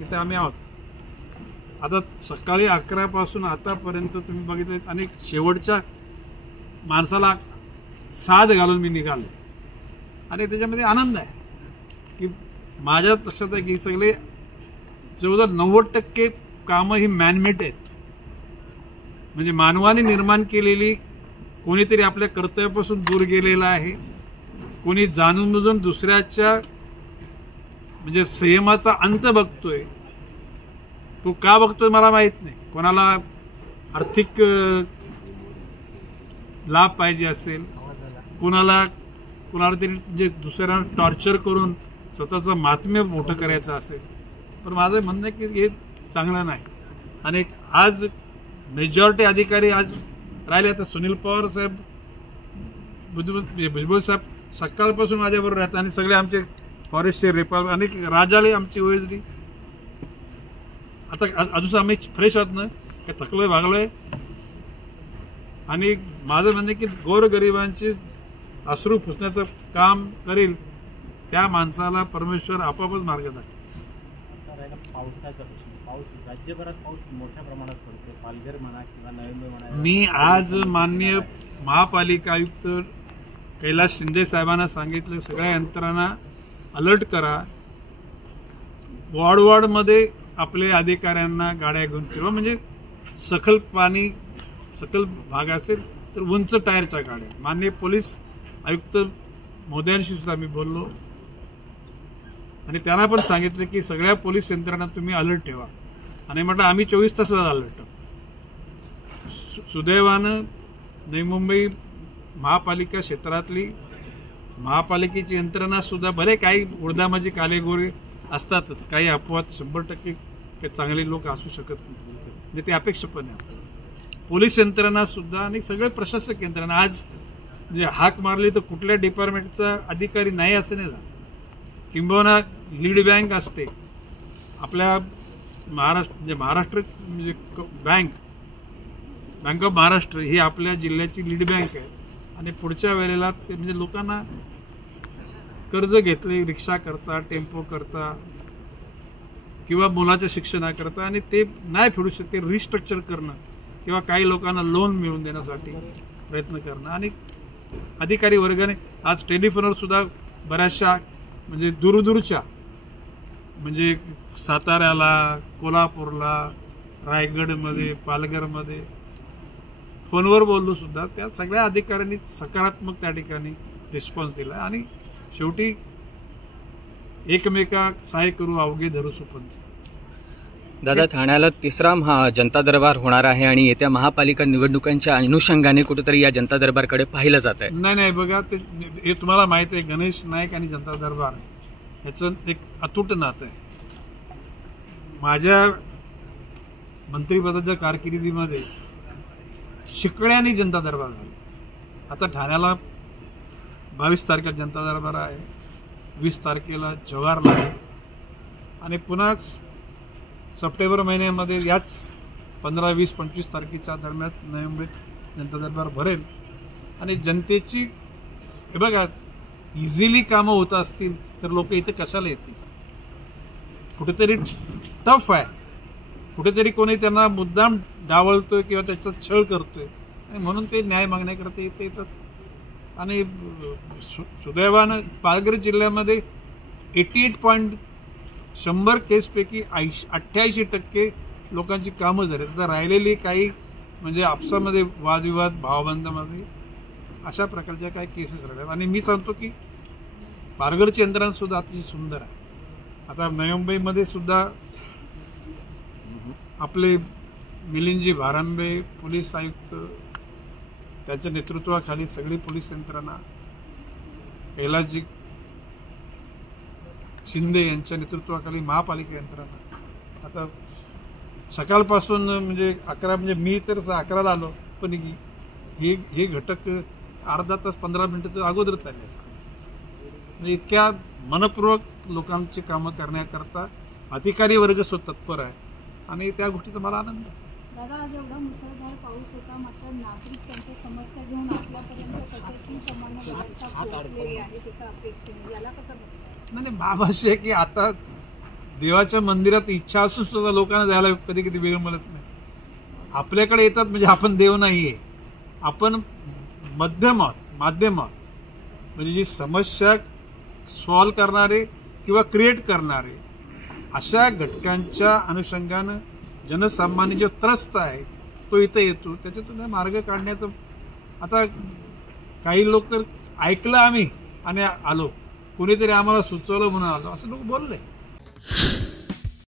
इथे आम्ही आहोत. आता सकाळी 11 पासून आतापर्यंत तुम्ही बघितले अनेक शेवटच्या माणसाला साथ घालून मी निघालो आणि त्याच्यामध्ये आनंद आहे की माझ्या लक्षात आहे की सगळे जवळजवळ 90% कामं ही मॅनमेड आहेत. म्हणजे मानवाने निर्माण केलेली, कोणीतरी आपल्या कर्तव्यापासून दूर गेलेला आहे, कोणी जाणून बुजून दुसऱ्याच्या म्हणजे संयमाचा अंत बघतोय. तो का बघतोय मला माहित नाही. कोणाला आर्थिक लाभ पाहिजे असेल, कोणाला तरी म्हणजे दुसऱ्यांना टॉर्चर करून स्वतःचं महात्म्य मोठं करायचं असेल. पण माझं म्हणणं आहे की हे चांगलं नाही. आणि आज मेजॉरिटी अधिकारी आज राहिले. आता सुनील पवार साहेब, भुजबळ साहेब सकाळपासून माझ्याबरोबर राहतात आणि सगळे आमचे फॉरेस्टचे रेपाल अनेक राजाले आमची ओएसडी. आता अजून आम्ही फ्रेश आहोत ना, काय थकलोय भागलोय. आणि माझं म्हणणं की गोरगरिबांचे अश्रू पुसण्याचं काम करेल त्या माणसाला परमेश्वर आपोआपच मार्ग दाखवेल. पाऊस राज्यभरात पाऊस मोठ्या प्रमाणात पडतो, पालघर म्हणा किंवा नवी मुंबई म्हणा. मी आज माननीय महापालिका आयुक्त कैलास शिंदे साहेबांना सांगितलं, सगळ्या यंत्रणा अलर्ट करा. वॉर्डमध्ये आपल्या अधिकाऱ्यांना गाड्या घेऊन फिरवा. म्हणजे सखल भाग असेल तर उंच टायरच्या गाड्या. माननीय पोलीस आयुक्त महोदयांशी सुद्धा मी बोललो आणि त्यांना पण सांगितलं की सगळ्या पोलीस यंत्रणा तुम्ही अलर्ट ठेवा. आणि म्हटलं आम्ही 24 तासात अलर्ट. सुदैवानं नवी मुंबई महापालिका क्षेत्रातली महापालिकेची यंत्रणा सुद्धा बरे काही उडदामाची कालेगोरे असतातच, काही अपवाद 100% चांगले लोक असू शकत नाही, म्हणजे ते अपेक्षा पण आहे. पोलीस यंत्रणा सुद्धा आणि सगळे प्रशासक यंत्रणा आज म्हणजे हाक मारली तर कुठल्या डिपार्टमेंटचा अधिकारी नाही असं नाही झालं. किंबहुना लीड बँक असते आपल्या महाराष्ट्र म्हणजे बँक ऑफ महाराष्ट्र ही आपल्या जिल्ह्याची लीड बँक आहे. आणि पुढच्या वेळेला ते म्हणजे लोकांना कर्ज घेतले रिक्षा करता, टेम्पो करता किंवा मुलाच्या शिक्षणाकरता आणि ते नाही फेडू शकते, रिस्ट्रक्चर करणं किंवा काही लोकांना लोन मिळवून देण्यासाठी प्रयत्न करणं. आणि अधिकारी वर्गाने आज टेलिफोनवर सुद्धा बऱ्याचशा म्हणजे दूरदूरच्या म्हणजे साताऱ्याला, कोल्हापूरला, रायगडमध्ये, पालघरमध्ये फोनवर बोललो सुद्धा. त्या सगळ्या अधिकाऱ्यांनी सकारात्मक त्या ठिकाणी रिस्पॉन्स दिला. आणि शेवटी एकमेका सहाय्य करू अवघे धरू सुपंथ. दादा, ठाण्याला तिसरा जनता दरबार होणार आहे आणि येत्या महापालिका निवडणुकांच्या अनुषंगाने कुठेतरी या जनता दरबारकडे पाहिलं जात आहे. नाही बघा, ते हे तुम्हाला माहिती आहे, गणेश नाईक आणि जनता दरबार ह्याचं एक अतूट नातं आहे. माझ्या मंत्रिपदाच्या कारकिर्दीमध्ये शिकण्याने जनता दरबार झाला. आता ठाण्याला 22 तारखेला जनता दरबार आहे, 20 तारखेला जव्हारला आहे आणि पुन्हा सप्टेंबर महिन्यामध्ये याच 15, 20, 25 तारखेच्या दरम्यान नवी मुंबईत जनता दरबार भरेल. आणि जनतेची हे बघा, इझिली कामं होत असतील तर लोक इथे कशाला येतील. कुठेतरी टफ आहे, कुठेतरी कोणी त्यांना मुद्दाम डावलतोय किंवा त्याचा छळ करतोय आणि म्हणून ते न्याय मागण्याकरता इथे येतात. आणि सुदैवानं पालघर जिल्ह्यामध्ये 88.100 केसपैकी 88% लोकांची कामं झाली. आता राहिलेली काही म्हणजे आपसामध्ये वादविवाद, भावबंदामध्ये अशा प्रकारच्या काही केसेस राहिल्यात. आणि मी सांगतो की पालघरची यंत्रणा सुद्धा अतिशय सुंदर आहे. आता नवी मुंबईमध्ये सुद्धा आपले मिलिंदजी भारांबे पोलीस आयुक्त, त्यांच्या नेतृत्वाखाली सगळी पोलीस यंत्रणा, कैलासजी शिंदे यांच्या नेतृत्वाखाली महापालिका यंत्रणा. आता सकाळपासून म्हणजे 11 म्हणजे मी तर 11ला आलो, पण हे घटक अर्धा तास 15 मिनिटं तर अगोदरच आले असते. म्हणजे इतक्या मनपूर्वक लोकांची कामं करण्याकरता अधिकारी वर्ग तत्पर आहे आणि त्या गोष्टीचा मला आनंद आहे. दादा, आज एवढा मुसळधार पाऊस होता, मात्र नागरिक त्यांच्या समस्या घेऊन आपल्यापर्यंत कशाची प्रमाणात पोहोचलेली आहे त्याचा अपेक्षेने याला कसं बघताय? नाही, भावाशी आहे की आता देवाच्या मंदिरात इच्छा असून सुद्धा लोकांना द्यायला कधी कधी वेळ मिळत नाही. आपल्याकडे येतात म्हणजे आपण देव नाहीये, आपण माध्यम आहोत. म्हणजे जी समस्या सॉल्व्ह करणारे किंवा क्रिएट करणारे अशा घटकांच्या अनुषंगानं जनसामान्य जो त्रस्त आहे तो इथं येतो, त्याच्यातून मार्ग काढण्याचं. आता काही लोक तर ऐकलं आम्ही आणि आलो, कोणीतरी आम्हाला सुचवलं म्हणून आलो असं लोक बोलले.